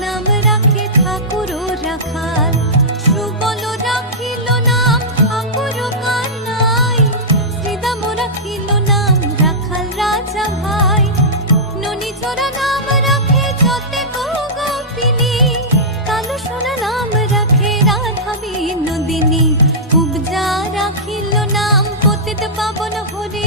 নাম রাখে ঠাকুর রাখাল, সুবল রাখিল নাম ঠাকুর কানাই, শ্রীদাম রাখিল নাম রাখাল রাজা ভাই, ননীচরা নাম রাখে যতে গোপিনী, কালো সোনা নাম রাখে রাধা বিনোদিনী, উপজা রাখিল নাম পতিত পাবন হরে